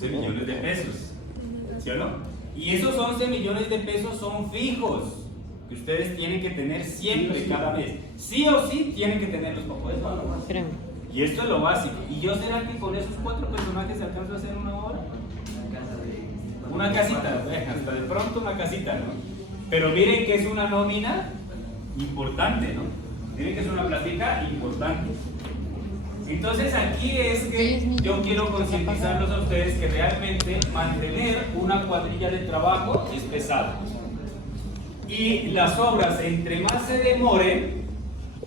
11 millones de pesos. ¿Sí o no? Y esos 11 millones de pesos son fijos, que ustedes tienen que tener siempre, cada mes. Sí o sí tienen que tenerlos para poder pagar. Y esto es lo básico. ¿Y yo será que con esos 4 personajes alcanzo a hacer una obra? Una casita, hasta de pronto una casita, ¿no? Pero miren que es una nómina importante, ¿no? Miren que es una plática importante. Entonces aquí es que yo quiero concientizarlos a ustedes que realmente mantener una cuadrilla de trabajo es pesado. Y las obras, entre más se demoren,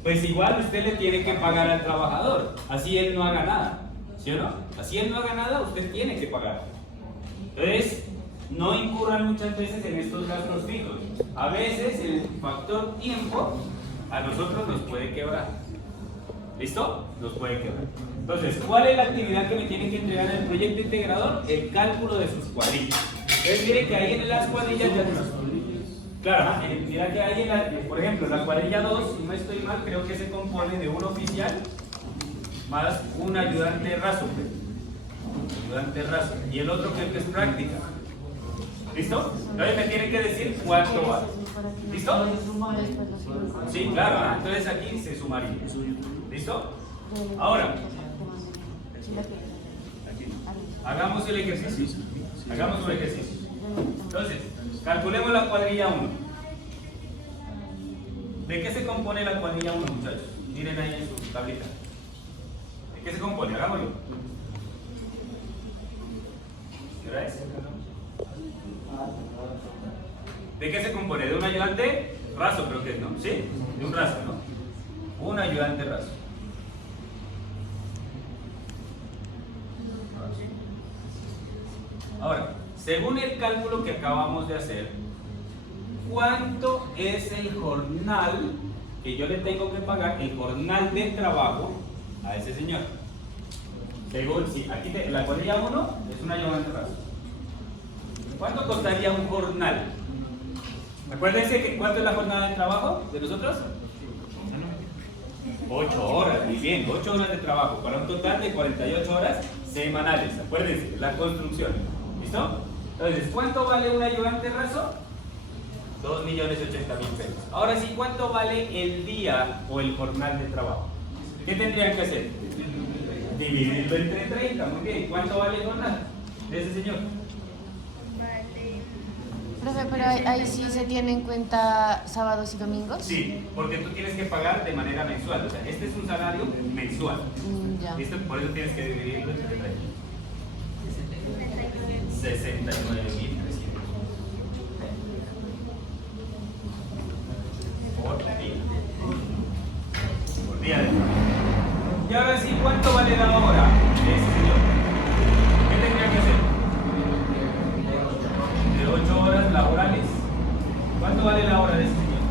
pues igual usted le tiene que pagar al trabajador, así él no haga nada, ¿sí o no? Así él no haga nada, usted tiene que pagar. Entonces, no incurran muchas veces en estos gastos fijos. A veces el factor tiempo a nosotros nos puede quebrar. ¿Listo? Nos puede quebrar. Entonces, ¿cuál es la actividad que me tiene que entregar en el proyecto integrador? El cálculo de sus cuadrillas. Entonces, miren que ahí en las cuadrillas ya... Claro, mira que hay por ejemplo, la cuadrilla 2, si no estoy mal, creo que se compone de un oficial más un ayudante raso. Ayudante raso. Y el otro creo que es práctica. ¿Listo? Entonces me tienen que decir cuánto vale. ¿Listo? Sí, claro. Entonces aquí se sumaría. ¿Listo? Ahora, hagamos el ejercicio. Hagamos un ejercicio. Entonces, calculemos la cuadrilla 1. ¿De qué se compone la cuadrilla 1, muchachos? Miren ahí en su tablita. ¿De qué se compone? Hagámoslo. ¿Qué hora es? ¿De qué se compone? ¿De un ayudante raso, creo que es, no? ¿Sí? De un raso, ¿no? Un ayudante raso. Ahora, según el cálculo que acabamos de hacer, ¿cuánto es el jornal que yo le tengo que pagar, el jornal de trabajo a ese señor? Según, sí, aquí la cuadrilla 1 es un ayudante raso. ¿Cuánto costaría un jornal? Acuérdense que ¿cuánto es la jornada de trabajo de nosotros? 8 horas, muy bien, 8 horas de trabajo para un total de 48 horas semanales. Acuérdense, la construcción. ¿Listo? Entonces, ¿cuánto vale un ayudante raso? 2.080.000 pesos. Ahora sí, ¿cuánto vale el día o el jornal de trabajo? ¿Qué tendrían que hacer? Dividirlo entre 30, muy bien. ¿Cuánto vale el jornal de ese señor? Profe, pero ahí sí se tiene en cuenta sábados y domingos. Sí, porque tú tienes que pagar de manera mensual. O sea, este es un salario mensual. Ya. ¿Listo? Por eso tienes que dividirlo entre 30. 69.300. Por día de trabajo. Y ahora sí, ¿cuánto vale la hora de ese señor? ¿Qué tendría que hacer? De 8 horas laborales. ¿Cuánto vale la hora de ese señor?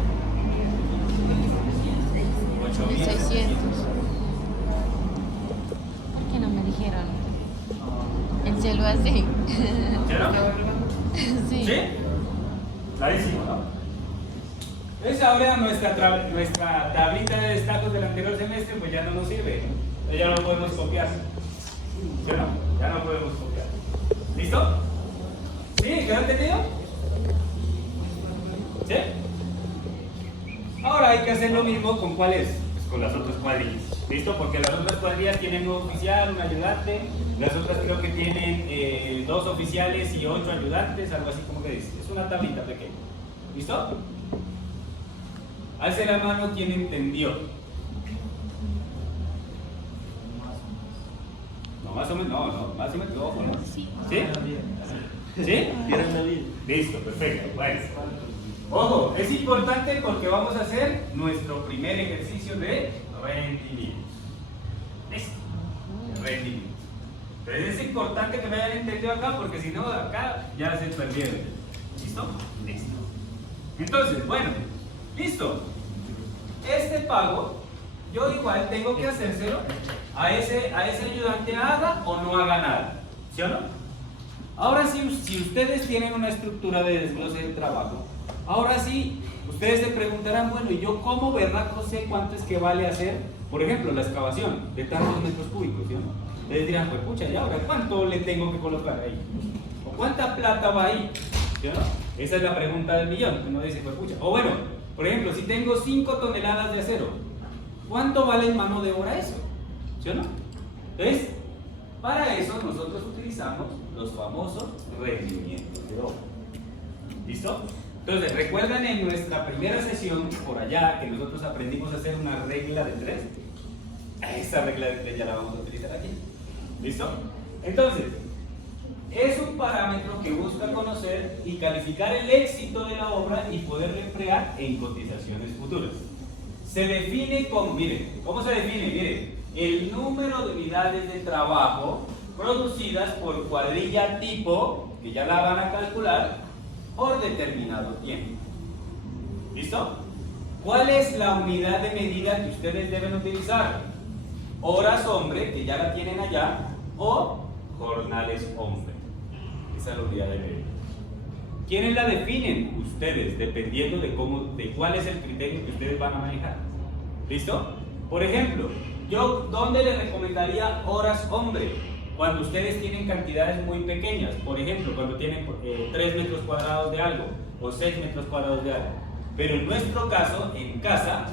8.600. ¿Por qué no me dijeron? El celu así. ¿Ya no? Sí. ¿Sí? Clarísimo, ¿no? Entonces ahora nuestra tablita de destacos del anterior semestre pues ya no nos sirve. Ya no podemos copiar. ¿Sí o no? Ya no podemos copiar. ¿Listo? ¿Sí? ¿Quedó entendido? ¿Sí? Ahora hay que hacer lo mismo con cuáles, pues con las otras cuadrillas. ¿Listo? Porque las otras cuadrillas tienen un oficial, un ayudante. Las otras creo que tienen 2 oficiales y 8 ayudantes, algo así como que dice. Es una tablita pequeña. ¿Listo? Alce la mano quien entendió. No, más o menos, no, más o menos, ojo, ¿no? ¿Sí? ¿Sí? Listo, perfecto. Bueno. Ojo, es importante porque vamos a hacer nuestro primer ejercicio de rendimiento. ¿Listo? Rendimiento. Pero es importante que me hayan entendido acá porque si no, acá ya se perdieron. ¿Listo? Listo. Entonces, bueno, listo. Este pago, yo igual tengo que hacérselo a ese ayudante, haga o no haga nada. ¿Sí o no? Ahora sí, si ustedes tienen una estructura de desglose del trabajo, ahora sí, ustedes se preguntarán, bueno, ¿y yo cómo berraco sé cuánto es que vale hacer, por ejemplo, la excavación de tantos metros cúbicos? ¿Sí o no? Ustedes dirán, pues pucha, ¿y ahora cuánto le tengo que colocar ahí? ¿O cuánta plata va ahí? ¿Sí o no? Esa es la pregunta del millón, que uno dice, pues pucha. O bueno, por ejemplo, si tengo 5 toneladas de acero, ¿cuánto vale en mano de obra eso? ¿Sí o no? Entonces, para eso nosotros utilizamos los famosos rendimientos de obra. ¿Listo? Entonces, ¿recuerdan en nuestra primera sesión por allá que nosotros aprendimos a hacer una regla de 3? Esa regla de 3 ya la vamos a utilizar aquí. ¿Listo? Entonces, es un parámetro que busca conocer y calificar el éxito de la obra y poderlo emplear en cotizaciones futuras. Se define como, miren, ¿cómo se define? Miren, el número de unidades de trabajo producidas por cuadrilla tipo, que ya la van a calcular, por determinado tiempo. ¿Listo? ¿Cuál es la unidad de medida que ustedes deben utilizar? Horas hombre, que ya la tienen allá, o jornales hombre. Esa es la unidad de medida. ¿Quiénes la definen? Ustedes, dependiendo de cuál es el criterio que ustedes van a manejar. ¿Listo? Por ejemplo, yo, ¿dónde les recomendaría horas hombre? Cuando ustedes tienen cantidades muy pequeñas. Por ejemplo, cuando tienen 3 metros cuadrados de algo, o 6 metros cuadrados de algo. Pero en nuestro caso, en casa,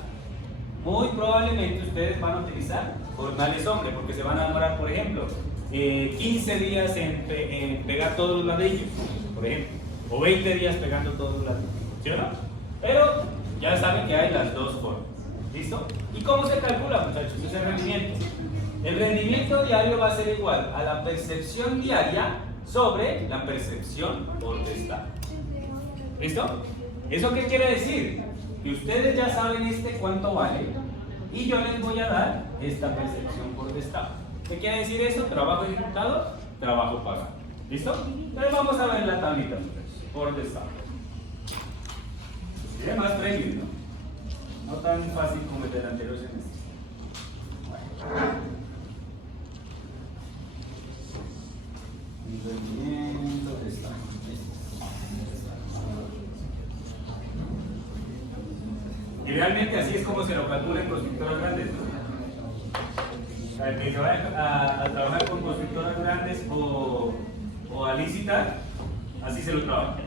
muy probablemente ustedes van a utilizar jornales hombre, porque se van a demorar, por ejemplo, 15 días en pegar todos los ladrillos, por ejemplo, o 20 días pegando todos los ladrillos, ¿sí o no? Pero ya saben que hay las dos formas, ¿listo? ¿Y cómo se calcula, muchachos? Es el rendimiento. El rendimiento diario va a ser igual a la percepción diaria sobre la percepción por destajo. ¿Listo? ¿Eso qué quiere decir? Que ustedes ya saben cuánto vale y yo les voy a dar esta percepción por destajo. ¿Qué quiere decir eso? Trabajo ejecutado, trabajo pagado. ¿Listo? Entonces vamos a ver la tablita por destajo. Tiene más premios, ¿no? No tan fácil como el del anterior semestre. Rendimiento de destajo. Y realmente así es como se lo calcula en constructoras grandes, ¿no? El que se vaya a trabajar con constructoras grandes o a licitar, así se lo trabaja.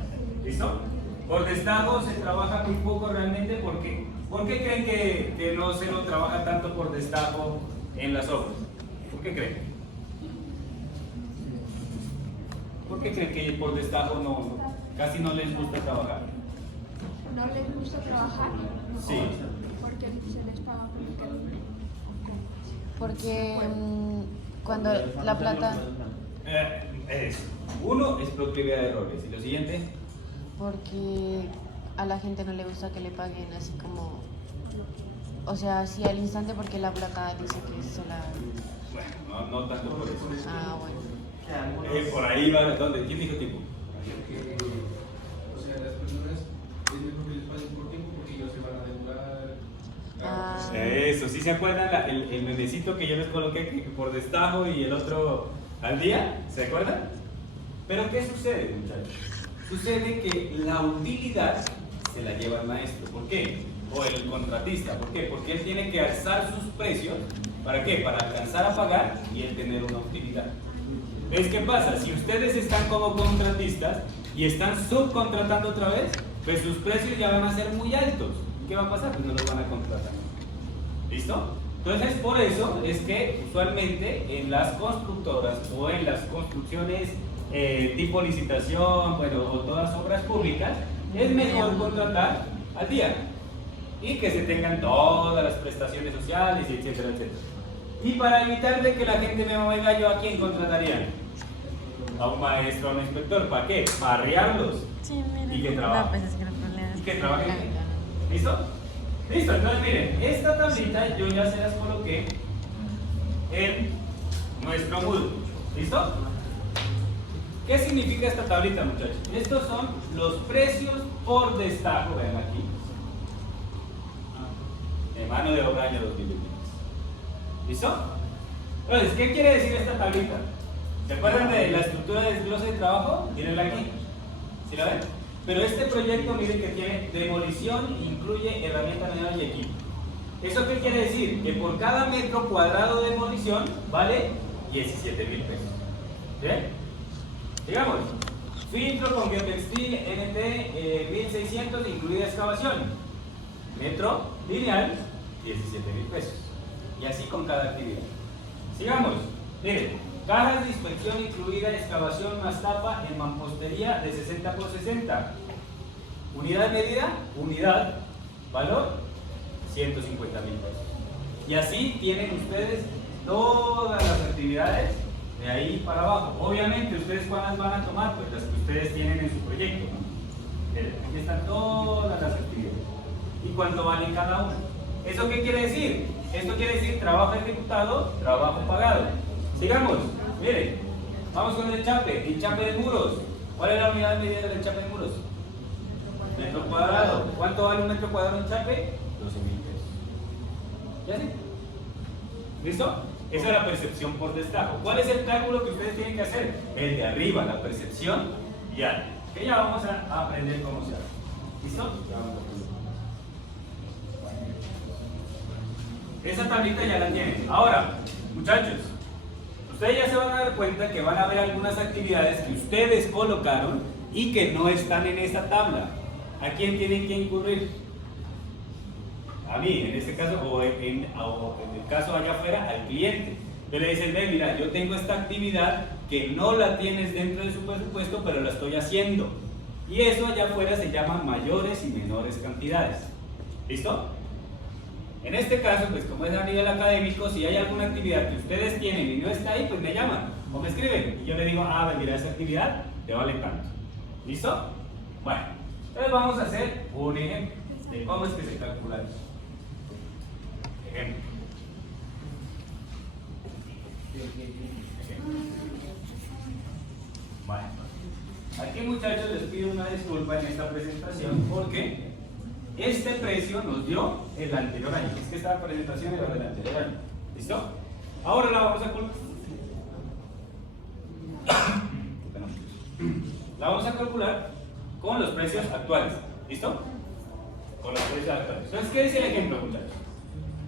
¿Listo? Por destajo se trabaja muy poco realmente. ¿Por qué? ¿Por qué creen que no se lo trabaja tanto por destajo en las obras? ¿Por qué creen? ¿Por qué creen que por destajo casi no les gusta trabajar? ¿No les gusta trabajar? Sí. Porque se les paga Porque cuando la plata... Uno es productividad de errores. ¿Y lo siguiente? Porque a la gente no le gusta que le paguen así como... O sea, así al instante porque la plata dice que se la... Bueno, no tanto por eso. Ah, bueno. Por ahí va, ¿dónde? ¿Quién dijo tiempo? O sea, las personas es mejor que les paguen por tiempo porque ellos se van a demorar. Ah. Eso, ¿sí se acuerdan el memecito que yo les coloqué que por destajo y el otro al día? ¿Se acuerdan? Pero ¿qué sucede, muchachos? Sucede que la utilidad se la lleva el maestro. ¿Por qué? O el contratista. ¿Por qué? Porque él tiene que alzar sus precios. ¿Para qué? Para alcanzar a pagar y él tener una utilidad. ¿Ves qué pasa? Si ustedes están como contratistas y están subcontratando otra vez, pues sus precios ya van a ser muy altos. ¿Qué va a pasar? Pues no los van a contratar. ¿Listo? Entonces, por eso es que usualmente en las constructoras o en las construcciones tipo licitación, bueno, o todas obras públicas, es mejor contratar al día y que se tengan todas las prestaciones sociales, y etcétera, etcétera. Y para evitar de que la gente me mueva gallo, ¿a quién contratarían? A un maestro, a un inspector. ¿Para qué? Para arriarlos. Sí, mira. Y que trabajen. No, pues es que el problema Y que trabajen. ¿Listo? Listo, entonces miren, esta tablita yo ya se las coloqué en nuestro Moodle. ¿Listo? ¿Qué significa esta tablita, muchachos? Estos son los precios por destajo, vean aquí. De mano de obra año 2023. ¿Listo? Entonces, ¿qué quiere decir esta tablita? ¿Se acuerdan de la estructura de desglose de trabajo? Mírenla aquí. ¿Sí la ven? Pero este proyecto, miren que tiene demolición, incluye herramienta manual y equipo. ¿Eso qué quiere decir? Que por cada metro cuadrado de demolición vale 17.000 pesos. ¿Bien? Digamos, filtro con geotextil NT 1600 incluida excavación. Metro lineal 17.000 pesos. Y así con cada actividad. Sigamos. Miren, cajas de inspección incluida excavación más tapa en mampostería de 60 por 60. Unidad medida, unidad, valor 150.000 pesos. Y así tienen ustedes todas las actividades de ahí para abajo. Obviamente, ¿ustedes cuáles van a tomar? Pues las que ustedes tienen en su proyecto, ¿no? Miren, aquí están todas las actividades. ¿Y cuánto valen cada una? ¿Eso qué quiere decir? Esto quiere decir trabajo ejecutado, trabajo pagado. Sigamos, miren, vamos con el chape de muros. ¿Cuál es la unidad medida del chape de muros? Metro cuadrado. ¿Cuánto vale un metro cuadrado en chape? 12.000 pesos. ¿Ya sí? ¿Listo? Esa es la percepción por destajo. ¿Cuál es el cálculo que ustedes tienen que hacer? El de arriba, la percepción vial. Que ya vamos a aprender cómo se hace. ¿Listo? Ya vamos a aprender. Esa tablita ya la tienen. Ahora, muchachos, ustedes ya se van a dar cuenta que van a haber algunas actividades que ustedes colocaron y que no están en esa tabla. ¿A quién tienen que incurrir? A mí, en este caso, o en el caso allá afuera, al cliente. Le dicen, ve, mira, yo tengo esta actividad que no la tienes dentro de su presupuesto, pero la estoy haciendo. Y eso allá afuera se llama mayores y menores cantidades. ¿Listo? En este caso, pues como es a nivel académico, si hay alguna actividad que ustedes tienen y no está ahí, pues me llaman o me escriben. Y yo le digo, mira, esa actividad te vale tanto. ¿Listo? Bueno, entonces vamos a hacer un ejemplo de cómo es que se calcula eso. Ejemplo. Bueno, aquí muchachos les pido una disculpa en esta presentación porque este precio nos dio el anterior año. Es que esta presentación era del anterior año. ¿Listo? Ahora la vamos a calcular. La vamos a calcular con los precios actuales. ¿Listo? Con los precios actuales. Entonces, ¿qué dice el ejemplo, muchachos?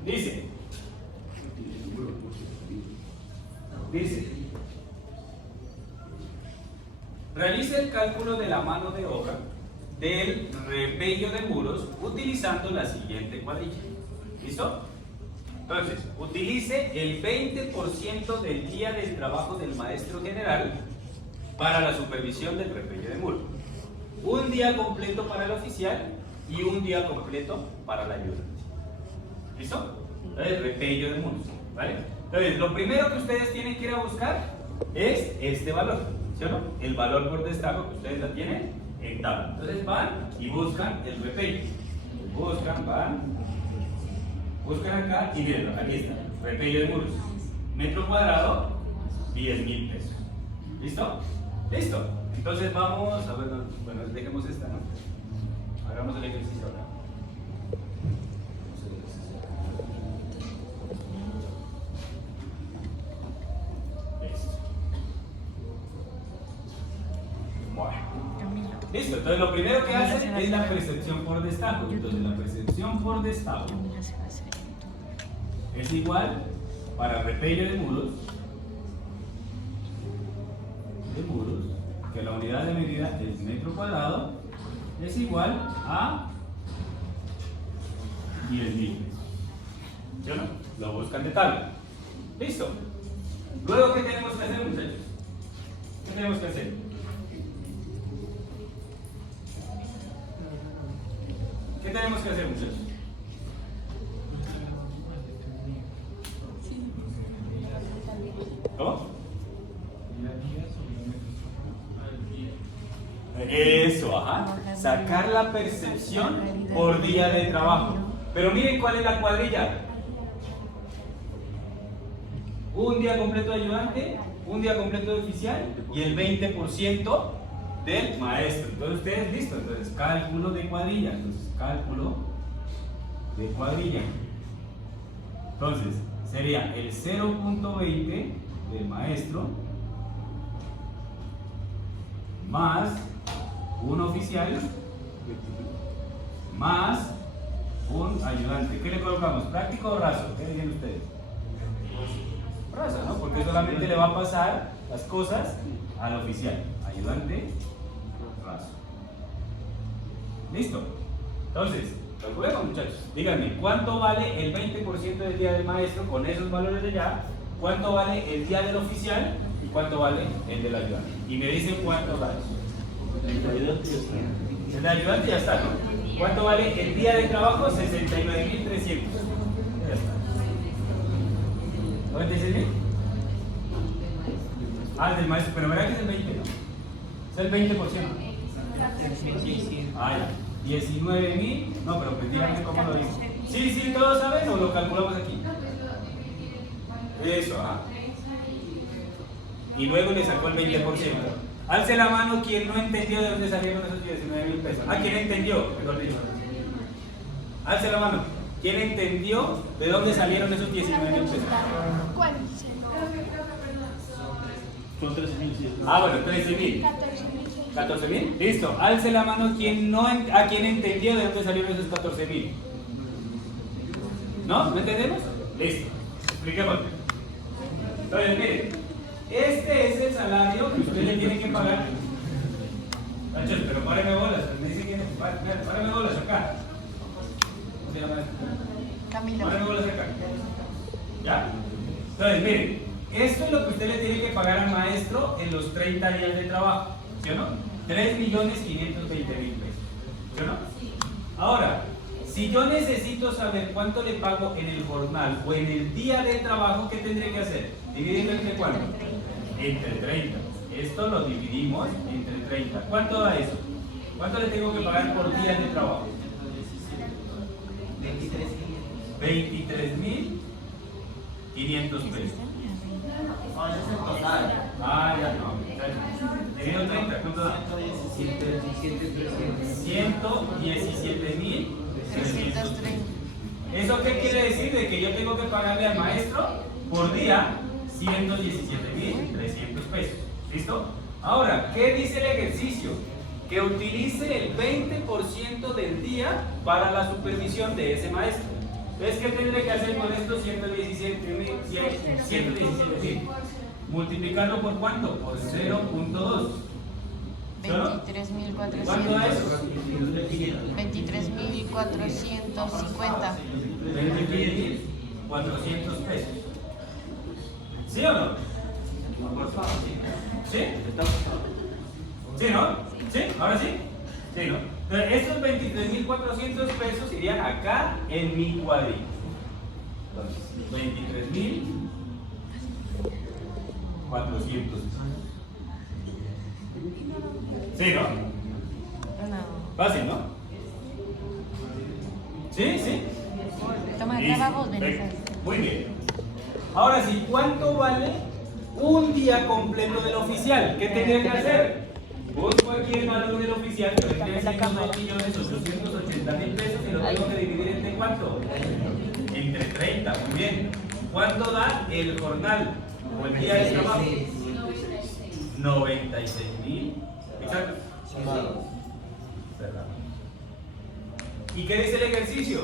Dice, realice el cálculo de la mano de obra del repello de muros utilizando la siguiente cuadrilla. ¿Listo? Entonces, utilice el 20% del día del trabajo del maestro general para la supervisión del repello de muros. Un día completo para el oficial y un día completo para la ayudante. ¿Listo? Entonces, repello de muros. ¿Vale? Entonces, lo primero que ustedes tienen que ir a buscar es este valor. ¿Sí o no? El valor por destaco que ustedes la tienen en tabla. Entonces van y buscan el repello. Buscan acá y miren, aquí está, repello de muros. Metro cuadrado, 10.000 pesos. ¿Listo? ¿Listo? Entonces vamos a ver, bueno, dejemos esta, ¿no? Hagamos el ejercicio ahora. Listo, entonces lo primero que hacen es la percepción por destajo. Entonces la percepción por destajo es igual para repello de muros, que la unidad de medida es metro cuadrado, es igual a 10.000 pesos. ¿Sí o no? Lo buscan de tabla. Listo. Luego, ¿qué tenemos que hacer, muchachos? ¿Qué tenemos que hacer? ¿Qué tenemos que hacer, muchachos? ¿Cómo? Eso, ajá. Sacar la percepción por día de trabajo. Pero miren cuál es la cuadrilla. Un día completo de ayudante, un día completo de oficial y el 20% del maestro. Entonces ustedes, listo. Entonces, cálculo de cuadrilla. Entonces, cálculo de cuadrilla. Entonces, sería el 0.20 del maestro más un oficial más un ayudante. ¿Qué le colocamos? ¿Práctico o raso? ¿Qué dicen ustedes? raza, ¿no? Porque solamente le va a pasar las cosas al oficial. Ayudante raso. ¿Listo? Entonces, calculemos, muchachos. Díganme, ¿cuánto vale el 20% del día del maestro con esos valores de allá? ¿Cuánto vale el día del oficial? ¿Y cuánto vale el del ayudante? Y me dicen cuánto vale. El del ayudante ya está, ¿no? ¿Cuánto vale el día de trabajo? 69.300. Ya está. ¿96.000? Ah, el del maestro, pero verá que es el 20, ¿no? Es el 20%. Ah, ya. 19.000. No, pero pues díganme cómo lo digo. Sí, todos saben o lo calculamos aquí. Eso, y luego le sacó el 20%. Alce la mano quien no entendió de dónde salieron esos 19.000 pesos. Ah, ¿quién entendió? Mejor dicho. Alce la mano. ¿Quién entendió de dónde salieron esos 19.000 pesos? Son 13.000. Ah, bueno, 13.000. 14.000. Listo. Alce la mano quien no a quien entendió de dónde salieron esos 14.000. ¿No? ¿No entendemos? Listo. Expliquemos. Entonces, miren, este es el salario que usted le tiene que pagar. Nachos, pero páreme bolas. Me dice que páreme bolas acá. ¿Cómo se llama esto? Camilo. Páreme bolas acá. ¿Ya? Entonces, miren, esto es lo que usted le tiene que pagar al maestro en los 30 días de trabajo. ¿Sí o no? 3.520.000 pesos. ¿Sí o no? Ahora, si yo necesito saber cuánto le pago en el jornal o en el día de trabajo, ¿qué tendré que hacer? ¿Dividirlo entre cuánto? Entre 30. Esto lo dividimos entre 30. ¿Cuánto da eso? ¿Cuánto le tengo que pagar por día de trabajo? 23.500 pesos. Ah, ya no. Dividido 30, ¿cuánto da? 117.330. ¿Eso qué quiere decir? De que yo tengo que pagarle al maestro por día 117.300 pesos. ¿Listo? Ahora, ¿qué dice el ejercicio? Que utilice el 20% del día para la supervisión de ese maestro. Entonces, ¿qué tendré que hacer con estos 117.000? Multiplicarlo por ¿cuánto? Por 0.2. 23.400. ¿Cuánto da eso? 23.450. 23.400 pesos. ¿Sí o no? ¿Sí? ¿Sí, no? ¿Sí? ¿Ahora sí? ¿Sí, no? Entonces, estos 23.400 pesos irían acá en mi cuadrito. Entonces, 23.400. ¿Sí, no? Fácil, ¿no? ¿Sí? Toma Listo. trabajo, Muy bien. Ahora sí, ¿cuánto vale un día completo del oficial? ¿Qué tendría que hacer? Busco aquí el valor del oficial, que vendría siendo 2.880.000 pesos, y lo tengo que dividir entre ¿cuánto? Entre 30, muy bien. ¿Cuánto da el jornal o el día de trabajo? 96.000. Exacto. ¿Y qué dice el ejercicio?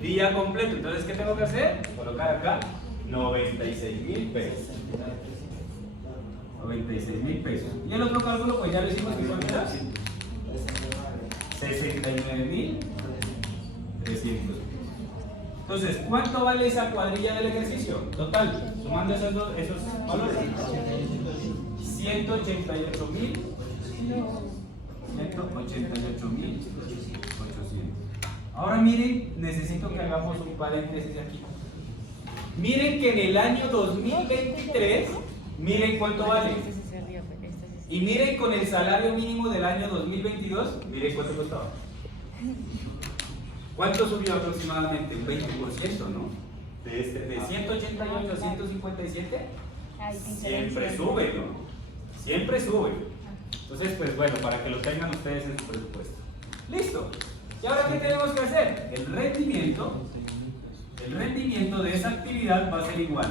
Día completo. Entonces, ¿qué tengo que hacer? Colocar acá 96.000 pesos. 96.000 pesos. Y el otro cálculo, pues ya lo hicimos, que cuánto era? 69.300. Entonces, ¿cuánto vale esa cuadrilla del ejercicio? Total, sumando esos valores. 188.800. Ahora miren, necesito que hagamos un paréntesis aquí. Miren que en el año 2023, miren cuánto vale. Y miren con el salario mínimo del año 2022, miren cuánto costaba. ¿Cuánto subió aproximadamente? Un 20%, ¿no? De 188 a 157, siempre sube, ¿no? Siempre sube. Entonces, pues bueno, para que lo tengan ustedes en su presupuesto. Listo. ¿Y ahora qué tenemos que hacer? El rendimiento de esa actividad va a ser igual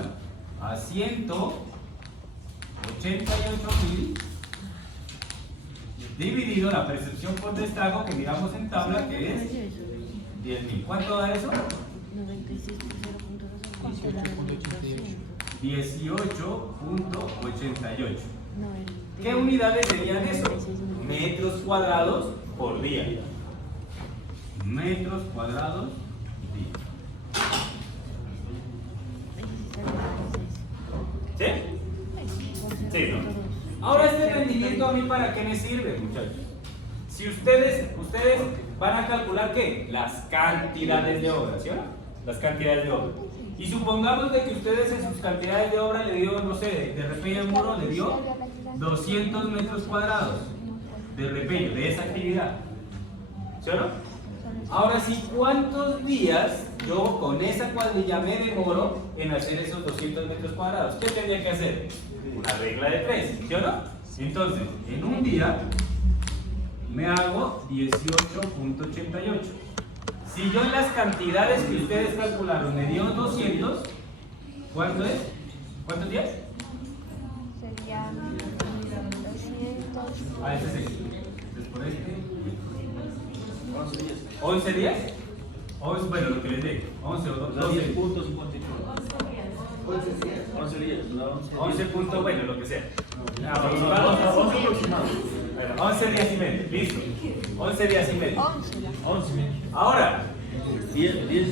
a 188.000 dividido la percepción por destajo que miramos en tabla, que es 10.000. ¿Cuánto da eso? 96.0.2. 18.88. No, ¿Qué unidades serían eso? Metros cuadrados por día. Metros cuadrados día. ¿Sí? Sí, ¿no? Ahora este rendimiento a mí para qué me sirve, muchachos. Si ustedes van a calcular ¿qué? Las cantidades de obra, ¿sí o no? Las cantidades de obra. Y supongamos de que ustedes en sus cantidades de obra le dio, no sé, de repeño de muro le dio 200 metros cuadrados de repeño, de esa actividad. ¿Sí o no? Ahora sí, ¿cuántos días yo con esa cuadrilla me demoro en hacer esos 200 metros cuadrados? ¿Qué tendría que hacer? Una regla de 3, ¿sí o no? Entonces, en un día me hago 18.88. Si yo en las cantidades que ustedes calcularon me dio 200, ¿cuánto es? ¿Cuántos días? Sería 200. Ah, ese es el. Entonces por este. 11 días. ¿11 días? 11, bueno, lo que les dé. 11 o 12. 10.51. 11 días. 11 puntos, bueno, lo que sea. No, Aproximado. 11 aproximados. Bueno, 11 días y medio, listo. 11 días y medio. 11. Ahora, 10 días.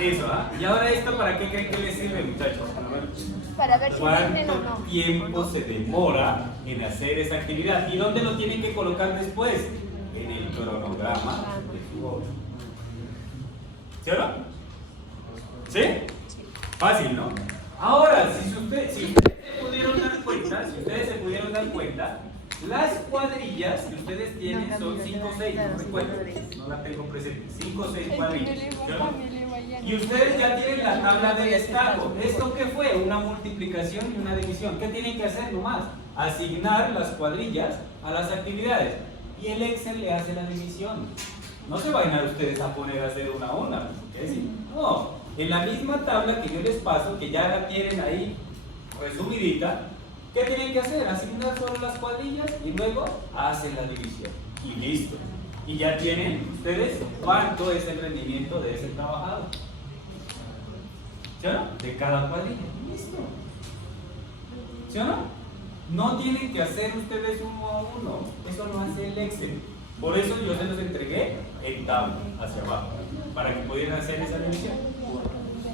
eso, ¿ah? Y ahora esto, ¿para qué creen que les sirve, muchachos? Para ver si venden o ¿Cuánto no. tiempo se demora en hacer esa actividad? ¿Y dónde lo tienen que colocar después? En el cronograma de su obra. ¿Sí o no? ¿Sí? Fácil, ¿no? Ahora, si ustedes se pudieron dar cuenta, las cuadrillas que ustedes tienen son 5 o 6, no recuerdo, no la tengo presente, 5 o 6 cuadrillas. ¿Sí o no? Y ustedes ya tienen la tabla de destaco. ¿Esto qué fue? Una multiplicación y una división. ¿Qué tienen que hacer nomás? Asignar las cuadrillas a las actividades. Y el Excel le hace la división. No se vayan a ustedes a poner a hacer una a una. ¿Qué decir? No. En la misma tabla que yo les paso, que ya la tienen ahí resumidita, ¿qué tienen que hacer? Asignar solo las cuadrillas y luego hacen la división. Y listo. Y ya tienen ustedes cuánto es el rendimiento de ese trabajador. ¿Sí o no? De cada cuadrilla. Listo. ¿Sí o no? No tienen que hacer ustedes uno a uno. Eso lo hace el Excel. Por eso yo se los entregué en tabla, hacia abajo, para que pudieran hacer esa división.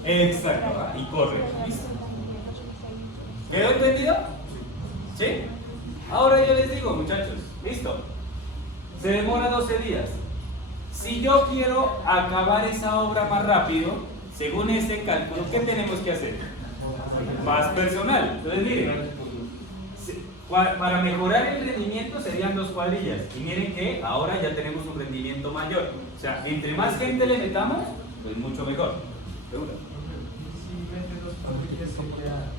Exacto. Y corre. Listo. ¿Quedó entendido? ¿Sí? Ahora yo les digo, muchachos, listo. Se demora 12 días. Si yo quiero acabar esa obra más rápido, según ese cálculo, ¿qué tenemos que hacer? Más personal. Entonces, miren, para mejorar el rendimiento serían 2 cuadrillas. Y miren que ahora ya tenemos un rendimiento mayor. O sea, entre más gente le metamos, pues mucho mejor. Seguro. Si mete 2 cuadrillas, sería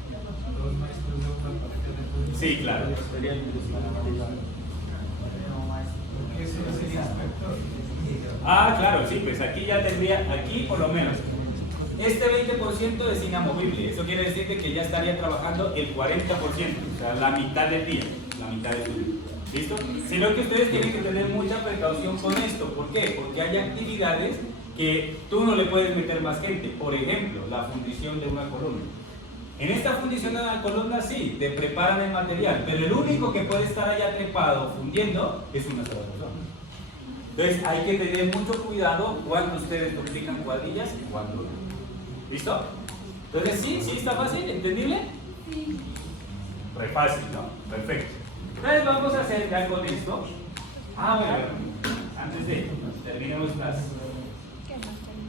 2 maestros de obra para cada cuadrilla. Sí, claro. Porque ese sería inspector. Ah, claro, sí, pues aquí ya tendría, aquí por lo menos, este 20% es inamovible. Eso quiere decir que ya estaría trabajando el 40%, o sea, la mitad del día, la mitad del día. ¿Listo? Sino que ustedes tienen que tener mucha precaución con esto. ¿Por qué? Porque hay actividades que tú no le puedes meter más gente. Por ejemplo, la fundición de una columna. En esta fundición de una columna sí, te preparan el material, pero el único que puede estar allá trepado fundiendo es una sola persona. Entonces hay que tener mucho cuidado cuando ustedes duplican cuadrillas y cuando no. ¿Listo? Entonces sí está fácil, ¿entendible? Sí. Re fácil, ¿no? Perfecto. Entonces vamos a hacer ya con esto. Bueno, antes de terminemos las...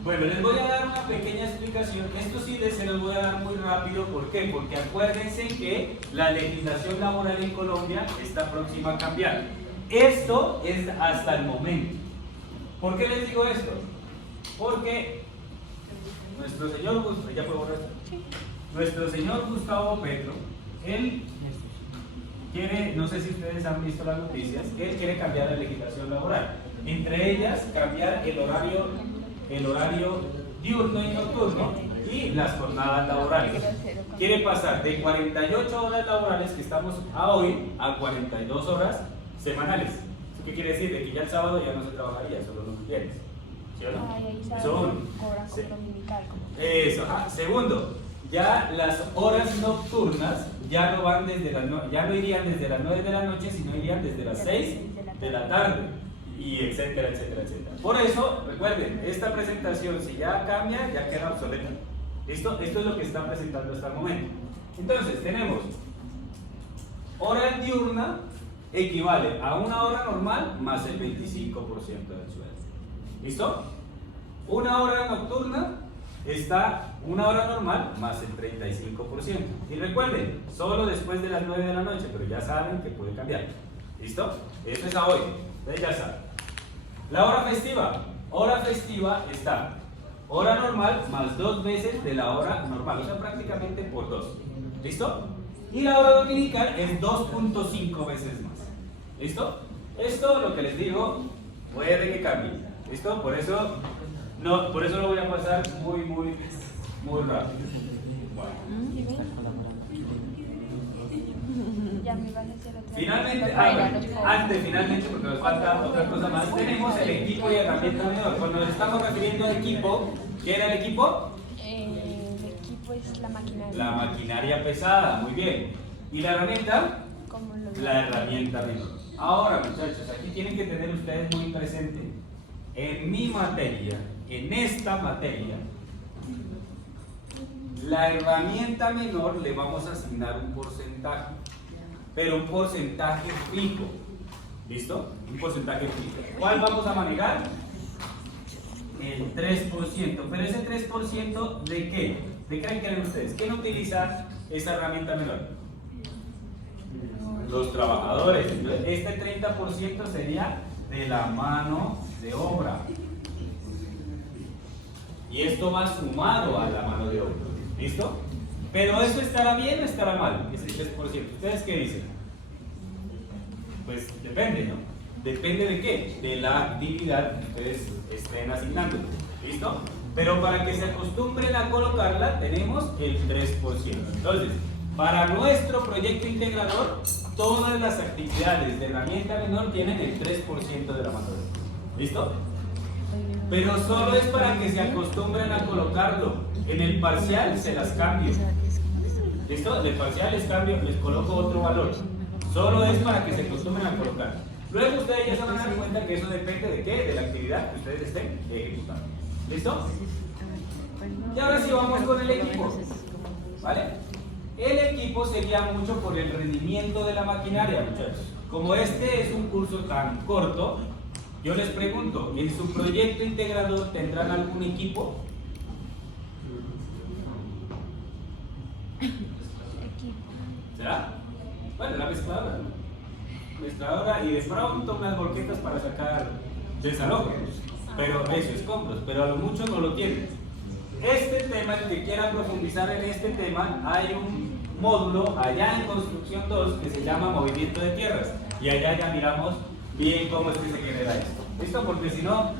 Bueno, les voy a dar una pequeña explicación. Esto sí se los voy a dar muy rápido. ¿Por qué? Porque acuérdense que la legislación laboral en Colombia está próxima a cambiar. Esto es hasta el momento. ¿Por qué les digo esto? Porque nuestro señor Gustavo, ¿ya puedo borrar esto? Sí. Nuestro señor Gustavo Petro, él quiere, no sé si ustedes han visto las noticias, que él quiere cambiar la legislación laboral. Entre ellas, cambiar el horario diurno y nocturno y las jornadas laborales. Quiere pasar de 48 horas laborales que estamos a hoy a 42 horas semanales. ¿Qué quiere decir? De que ya el sábado ya no se trabajaría, solo los viernes. ¿Sí o no? Eso uno. Eso, ajá. Segundo, ya las horas nocturnas ya no van desde ya no irían desde las 9 de la noche, sino irían desde las 6 de la tarde, y etcétera, etcétera, etcétera. Por eso, recuerden, esta presentación, si ya cambia, ya queda obsoleta. ¿Listo? Esto es lo que está presentando hasta el momento. Entonces, tenemos hora diurna equivale a una hora normal más el 25% del sueldo. ¿Listo? Una hora nocturna está una hora normal más el 35%. Y recuerden, solo después de las 9 de la noche, pero ya saben que puede cambiar. ¿Listo? Esto es a hoy. Ustedes ya saben. La hora festiva. Hora festiva está hora normal más 2 veces de la hora normal, o sea, prácticamente por 2. ¿Listo? Y la hora dominical es 2.5 veces más. ¿Listo? Esto, lo que les digo, puede que cambie. ¿Listo? Por eso lo voy a pasar muy rápido. Bueno. Ya me van a hacer otra. Finalmente, finalmente, porque nos falta otra cosa más, tenemos el equipo y herramienta menor. Cuando nos estamos refiriendo al equipo, ¿qué era el equipo? El equipo es la maquinaria. La maquinaria pesada, muy bien. ¿Y la herramienta? Como lo La herramienta menor. Ahora, muchachos, aquí tienen que tener ustedes muy presente, en mi materia, en esta materia, la herramienta menor le vamos a asignar un porcentaje, pero un porcentaje fijo. ¿Listo? Un porcentaje fijo. ¿Cuál vamos a manejar? El 3%. Pero ese 3%, ¿de qué? ¿De qué creen ustedes? ¿Quién utiliza esa herramienta menor? Los trabajadores. Entonces, este 30% sería de la mano de obra. Y esto va sumado a la mano de obra. ¿Listo? Pero ¿eso estará bien o estará mal? Ese 3%. ¿Ustedes qué dicen? Pues depende, ¿no? ¿Depende de qué? De la actividad que ustedes estén asignando. ¿Listo? Pero para que se acostumbren a colocarla, tenemos el 3%. Entonces, para nuestro proyecto integrador, todas las actividades de herramienta menor tienen el 3% de la mano de obra. ¿Listo? Pero solo es para que se acostumbren a colocarlo. En el parcial se las cambio. ¿Listo? Del parcial les coloco otro valor. Solo es para que se acostumbren a colocar. Luego ustedes ya se van a dar cuenta que eso depende de qué, de la actividad que ustedes estén ejecutando. ¿Listo? Y ahora sí vamos con el equipo. ¿Vale? El equipo sería mucho por el rendimiento de la maquinaria, muchachos. Como este es un curso tan corto, yo les pregunto, ¿en su proyecto integrador tendrán algún equipo? ¿Será? Bueno, la mezcladora, ¿no? Mezcladora y de pronto unas volquetas para sacar desalojo. Pero eso, escombros, pero a lo mucho no lo tienen. Este tema, el que quiera profundizar en este tema, hay un módulo allá en construcción 2 que se llama movimiento de tierras. Y allá ya miramos bien cómo es que se genera esto. ¿Listo? Porque si no,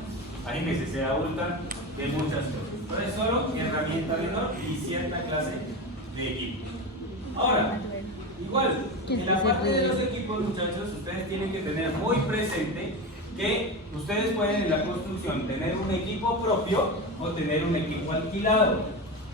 ahí se abultan de muchas cosas. Entonces, solo herramienta menor y cierta clase de equipo. Ahora, igual, en la parte de los equipos, muchachos, ustedes tienen que tener muy presente que ustedes pueden en la construcción tener un equipo propio o tener un equipo alquilado.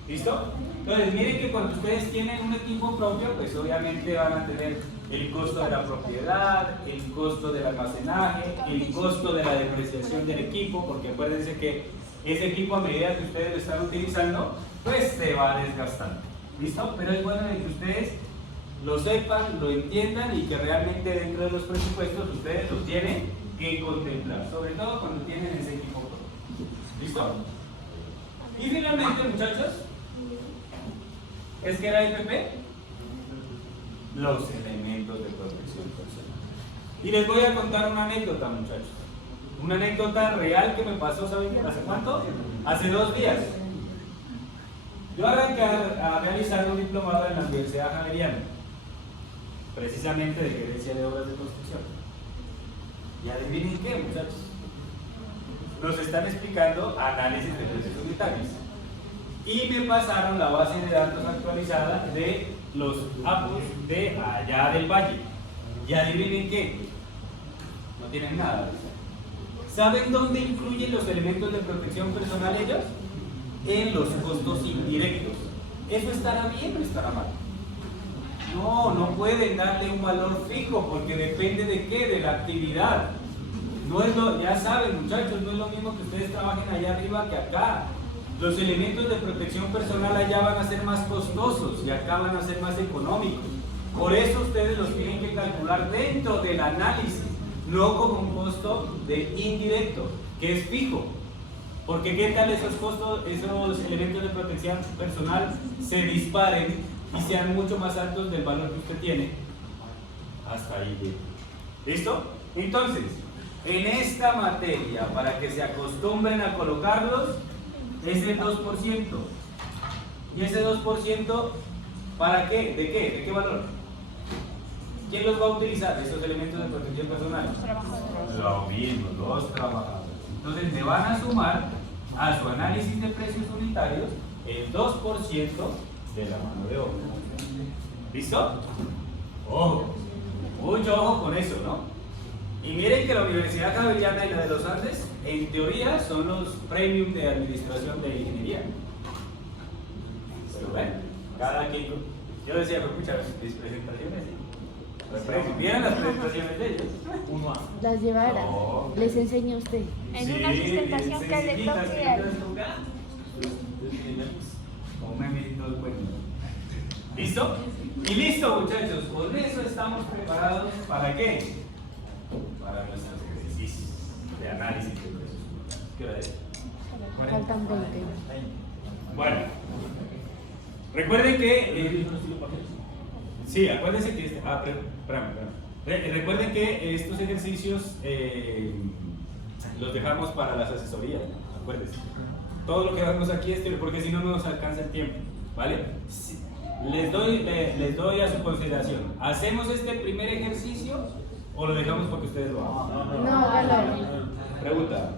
¿Listo? Entonces, miren que cuando ustedes tienen un equipo propio, pues obviamente van a tener el costo de la propiedad, el costo del almacenaje, el costo de la depreciación del equipo, porque acuérdense que ese equipo a medida que ustedes lo están utilizando, pues se va desgastando. ¿Listo? Pero es bueno que ustedes lo sepan, lo entiendan y que realmente dentro de los presupuestos ustedes lo tienen que contemplar, sobre todo cuando tienen ese equipo propio. ¿Listo? Y finalmente, muchachos, ¿es que era IPP? Los elementos de protección personal. Y les voy a contar una anécdota, muchachos. Una anécdota real que me pasó, ¿saben hace cuánto? Hace 2 días. Yo arranqué a realizar un diplomado en la Universidad Javeriana, precisamente de gerencia de obras de construcción. Y adivinen qué, muchachos. Nos están explicando análisis de precios unitarios. Y me pasaron la base de datos actualizada de los APUs de allá del valle. Y adivinen qué. No tienen nada. ¿Saben dónde incluyen los elementos de protección personal ellos? En los costos indirectos. ¿Eso estará bien o estará mal? No, no pueden darle un valor fijo porque depende de qué, de la actividad. No es lo, ya saben muchachos, no es lo mismo que ustedes trabajen allá arriba que acá. Los elementos de protección personal allá van a ser más costosos y acá van a ser más económicos. Por eso ustedes los tienen que calcular dentro del análisis, no como un costo de indirecto, que es fijo. Porque qué tal esos costos, esos elementos de protección personal se disparen y sean mucho más altos del valor que usted tiene. Hasta ahí bien. ¿Listo? Entonces, en esta materia, para que se acostumbren a colocarlos, es el 2%. ¿Y ese 2% para qué? ¿De qué? ¿De qué valor? ¿Quién los va a utilizar, esos elementos de protección personal? Los trabajadores. Lo mismo, los trabajadores. Entonces le van a sumar a su análisis de precios unitarios el 2% de la mano de obra. ¿Listo? Ojo, mucho ojo con eso, ¿no? Y miren que la Universidad Javeriana y la de los Andes, en teoría, son los premium de administración de ingeniería. Pero bueno, cada quien. Yo decía, escucha, mis presentaciones. ¿Vieron las presentaciones de ellos? Uno a. Las llevara. No. Les enseña usted. En una sustentación que le toque al... Como me medí todo el cuento. ¿Listo? Y listo, muchachos. Con eso estamos preparados. ¿Para qué? Para nuestros ejercicios de análisis de precios. ¿Qué hora es? Faltan 20. Bueno. Recuerden que... sí, acuérdense que... recuerden que estos ejercicios los dejamos para las asesorías. Acuérdense. Todo lo que hagamos aquí es porque si no, no nos alcanza el tiempo. ¿Vale? Les doy a su consideración. ¿Hacemos este primer ejercicio o lo dejamos porque ustedes lo hagan? No, hágalo. Pregunta.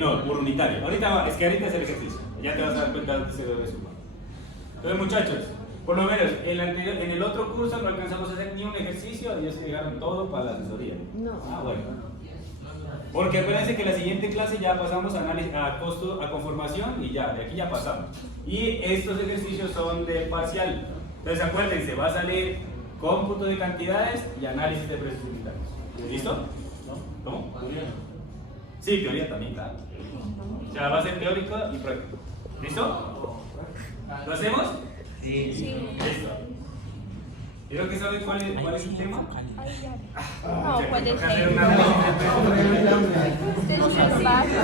No, por unitario. Ahorita es el ejercicio. Ya te vas a dar cuenta de que se debe sumar. Entonces, muchachos, por lo menos en el otro curso no alcanzamos a hacer ni un ejercicio, ya se llegaron todo para la asesoría. No. Ah, bueno. Porque acuérdense que la siguiente clase ya pasamos a costo, a conformación y ya, de aquí ya pasamos. Y estos ejercicios son de parcial. Entonces acuérdense, va a salir cómputo de cantidades y análisis de precios unitarios. ¿Listo? ¿Cómo? Sí, teoría también, claro. O sea, va a ser teórico y práctico. ¿Listo? ¿Lo hacemos? Sí. Listo. ¿Creo que saben cuál es el tema? No, puede Toca hacer ser. una análisis de precios unitarios. Usted se pasa.